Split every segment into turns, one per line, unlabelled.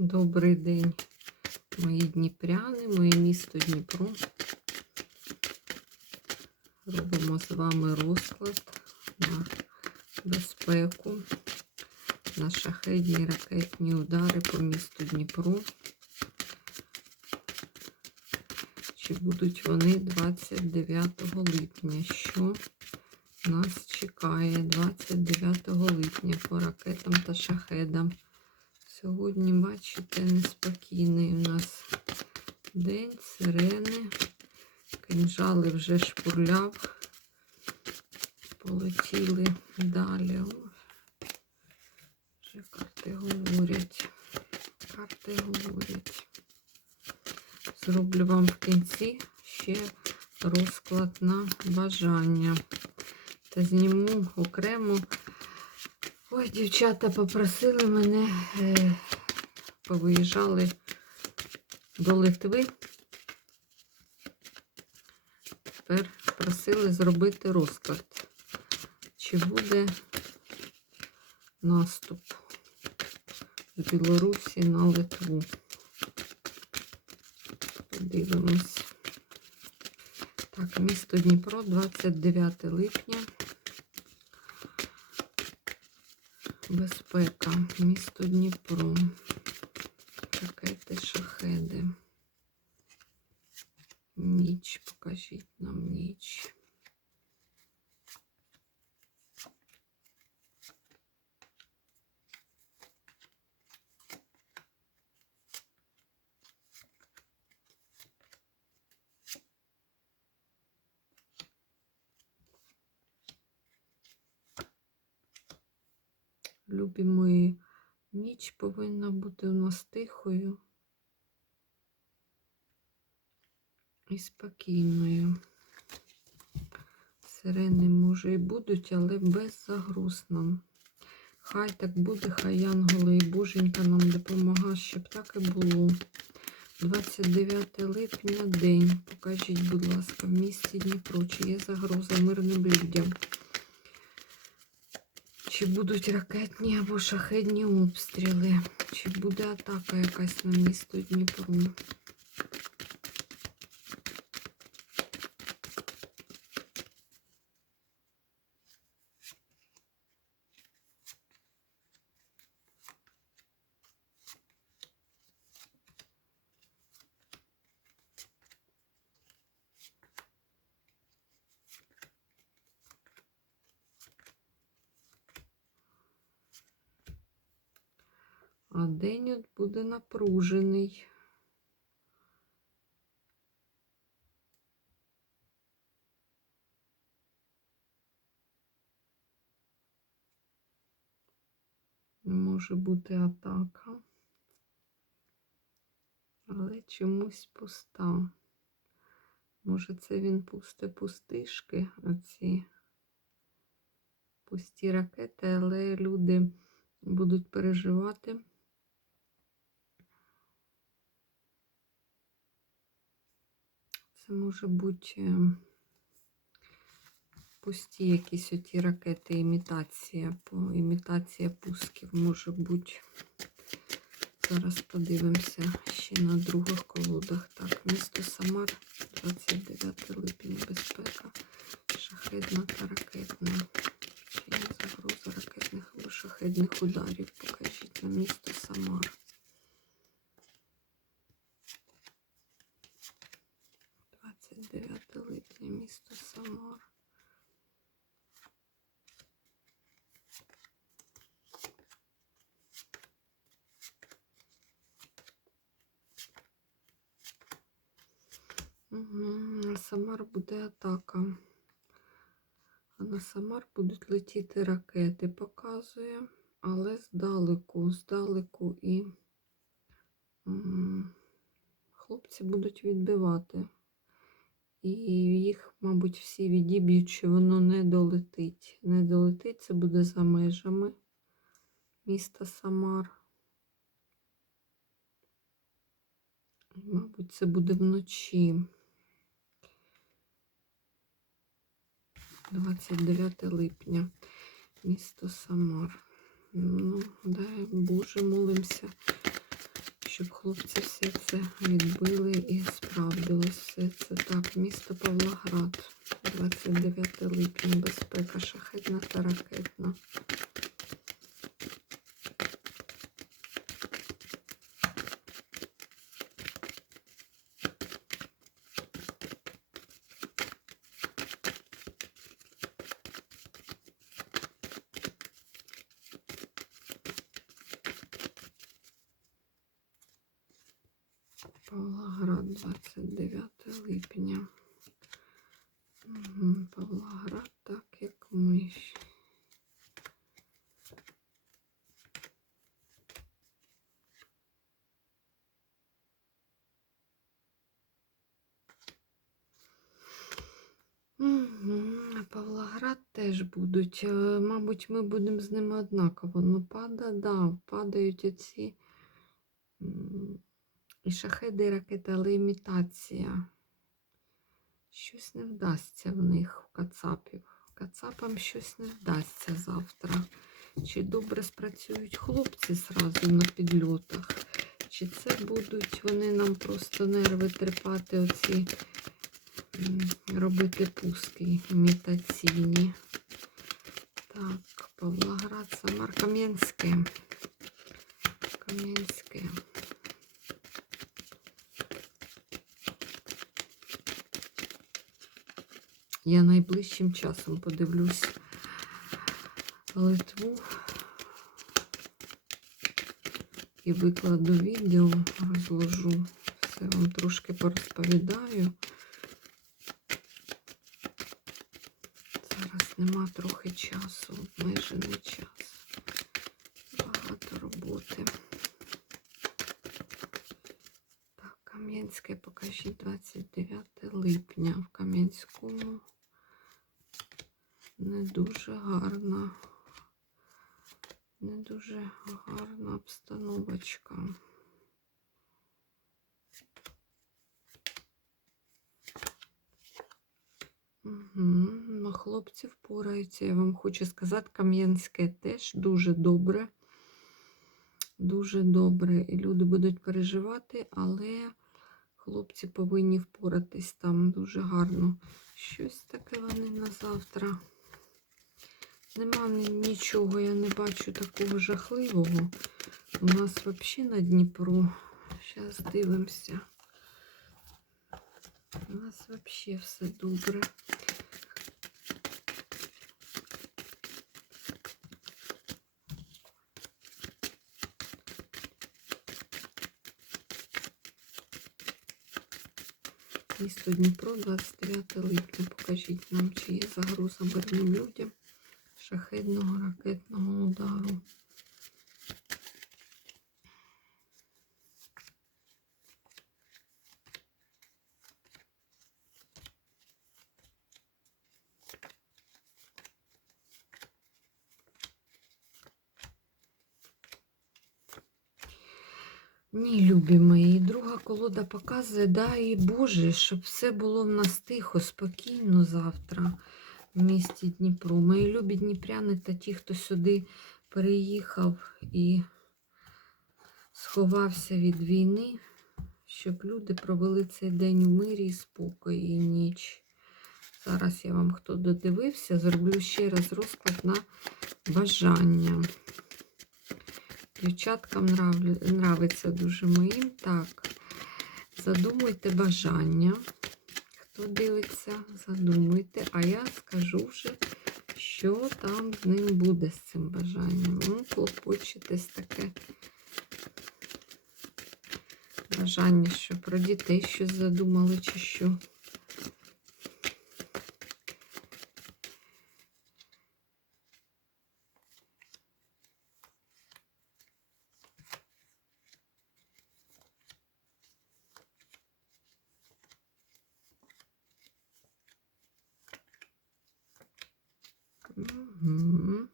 Добрий день, мої дніпряни, моє місто Дніпро. Робимо з вами розклад на безпеку, на шахедні ракетні удари по місту Дніпро. Чи будуть вони 29 липня? Що нас чекає 29 липня по ракетам та шахедам? Сьогодні, бачите, неспокійний у нас день, сирени, кинжали вже шпурляв, полетіли далі. Вже карти говорять, карти говорять. Зроблю вам в кінці ще розклад на бажання. Та зніму окремо. Ой, дівчата попросили мене, е, повиїжджали до Литви. Тепер просили зробити розклад. Чи буде наступ з Білорусі на Литву? Подивимось. Так, місто Дніпро, 29 липня. Безпека, місто Дніпро. Ракети, шахеди. Ніч, покажіть нам ніч. Любі мої, ніч повинна бути у нас тихою і спокійною. Сирени, може, і будуть, але без загруз нам. Хай так буде, хай янголи і боженька нам допомога, щоб так і було. 29 липня день. Покажіть, будь ласка, в місті Дніпро, чи є загроза мирним людям. Чи будуть ракетні або шахедні обстріли? Чи буде атака якась на місто Дніпро? А день от буде напружений. Може бути атака, але чомусь пуста. Може, це він пусте пустишки, оці пусті ракети, але люди будуть переживати. Це може бути е, пусті якісь оті ракети, імітація, імітація пусків може бути. Зараз подивимося ще на других колодах. Так, місто Самар, 29 липня, безпека, шахедна та ракетна. Чи є загроза ракетних або шахедних ударів? Покажіть на місто Самар. 29 липня, місто Самар. На Самар буде атака. А на Самар будуть летіти ракети, показує, але здалеку, здалеку і хлопці будуть відбивати. І їх, мабуть, всі відіб'ють, що воно не долетить. Не долетить, це буде за межами міста Самар. Мабуть, це буде вночі. 29 липня, місто Самар. Ну, дай Боже, молимося, щоб хлопці все це відбили і справдилось все це. Так, місто Павлоград, 29 липня, безпека шахетна та ракетна. Павлоград, 29 липня. Угу, Павлоград, так як ми. ще. Павлоград теж будуть. Е, Мабуть, ми будемо з ними однаково. Ну, пада, да, падають оці і шахеди, і ракети, але імітація. Щось не вдасться в них, у кацапів. Кацапам щось не вдасться завтра. Чи добре спрацюють хлопці зразу на підльотах, чи це будуть вони нам просто нерви трепати, оці робити пуски імітаційні. Так, Павлоград, Самар, Кам'янське. Кам'янське. Я найближчим часом подивлюсь Литву і викладу відео, розложу. Все вам трошки порозповідаю. Зараз нема трохи часу, обмежений час. Багато роботи. Так, Кам'янське покажіть 29 липня в Кам'янському. Не дуже гарна. Не дуже гарна обстановочка. Угу. Ну, хлопці впораються. Я вам хочу сказати, Кам'янське теж дуже добре. Дуже добре. І люди будуть переживати, але хлопці повинні впоратись там дуже гарно. Щось таке вони на завтра. Нема нічого, я не бачу такого жахливого. У нас взагалі на Дніпру. Зараз дивимося. У нас взагалі все добре. Місто Дніпро, 29 липня. Покажіть нам, чи є загроза мирним людям шахедного ракетного удару. Ні, любі мої, друга колода показує, дай Боже, щоб все було в нас тихо, спокійно завтра в місті Дніпро. Мої любі дніпряни та ті, хто сюди переїхав і сховався від війни, щоб люди провели цей день у мирі і спокої і ніч. Зараз я вам, хто додивився, зроблю ще раз розклад на бажання. Дівчаткам нравиться дуже моїм. Так, задумуйте бажання. Хто дивиться, задумуйте. А я скажу вже, що там з ним буде з цим бажанням. Ну, клопочетесь таке бажання, що про дітей щось задумали, чи що. Мгм.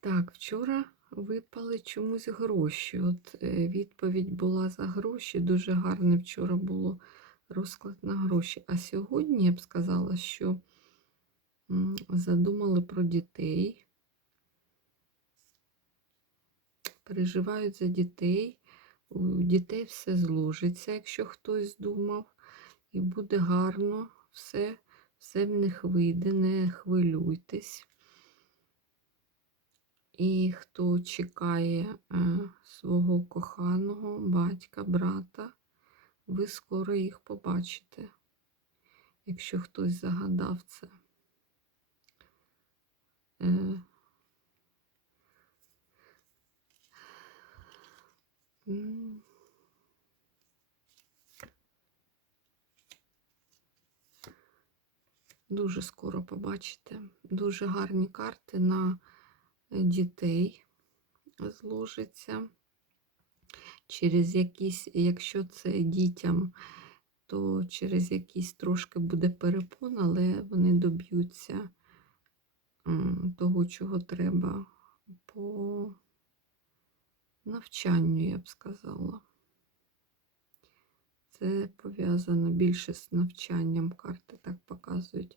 Так, вчора випали чомусь гроші. От е, відповідь була за гроші. Дуже гарне вчора було розклад на гроші. А сьогодні я б сказала, що задумали про дітей. Переживають за дітей. у дітей все зложиться, якщо хтось думав, і буде гарно, все, все в них вийде, не хвилюйтесь. І хто чекає е, свого коханого батька, брата, ви скоро їх побачите, якщо хтось загадав це. Е. Дуже скоро побачите. Дуже гарні карти на дітей зложиться. Через якісь, якщо це дітям, то через якісь трошки буде перепон, але вони доб'ються того, чого треба по навчанню, я б сказала. Це пов'язано більше з навчанням. Карти так показують.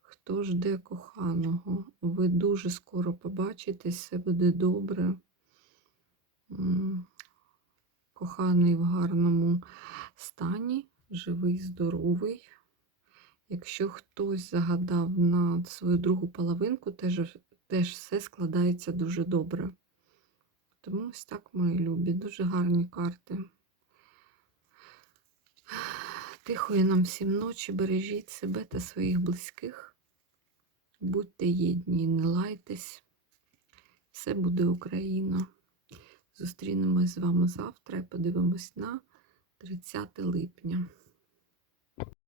Хто жде коханого? Ви дуже скоро побачитесь, все буде добре. Коханий в гарному стані, живий, здоровий. Якщо хтось загадав на свою другу половинку, теж, теж все складається дуже добре. Тому ось так, мої любі, дуже гарні карти. Тихої нам всім ночі, бережіть себе та своїх близьких. Будьте єдні, не лайтесь. Все буде Україна. Зустрінемось з вами завтра і подивимось на 30 липня.